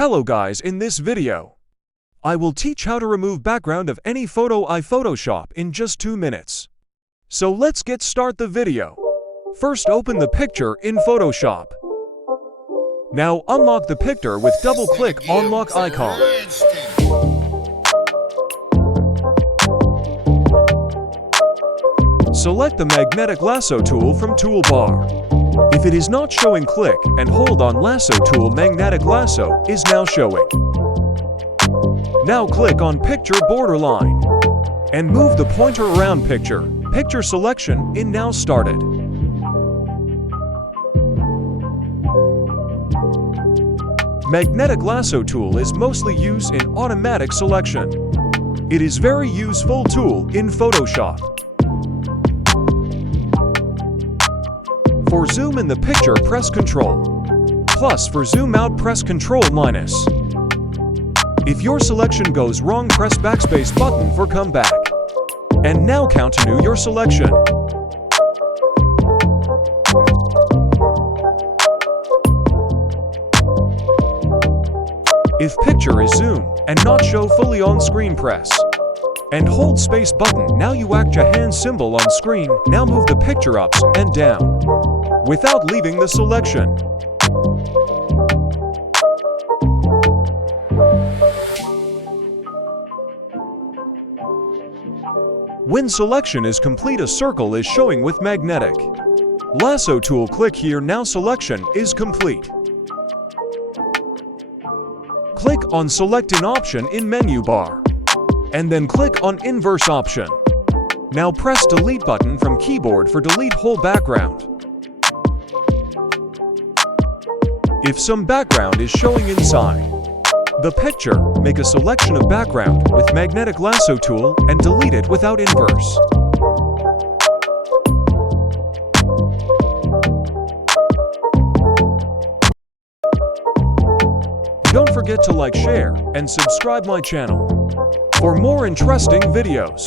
Hello guys, in this video, I will teach how to remove background of any photo I Photoshop in just 2 minutes. So let's get start the video. First open the picture in Photoshop. Now unlock the picture with double click on lock icon. Select the magnetic lasso tool from toolbar. If it is not showing, click and hold on lasso tool. Magnetic lasso is now showing. Now click on picture borderline and move the pointer around picture. Picture selection in now started. Magnetic lasso tool is mostly used in automatic selection. It is very useful tool in Photoshop. For zoom in the picture, press Ctrl+. Plus for zoom out, press Ctrl-. If your selection goes wrong, press backspace button for comeback. And now continue your selection. If picture is zoom and not show fully on screen, press and hold space button. Now you act a hand symbol on screen. Now move the picture up and down without leaving the selection. When selection is complete, a circle is showing with magnetic lasso tool. Click here. Now selection is complete. Click on select an option in menu bar and then click on inverse option. Now press delete button from keyboard for delete whole background. If some background is showing inside the picture, make a selection of background with magnetic lasso tool and delete it without inverse. Don't forget to like, share, and subscribe my channel for more interesting videos.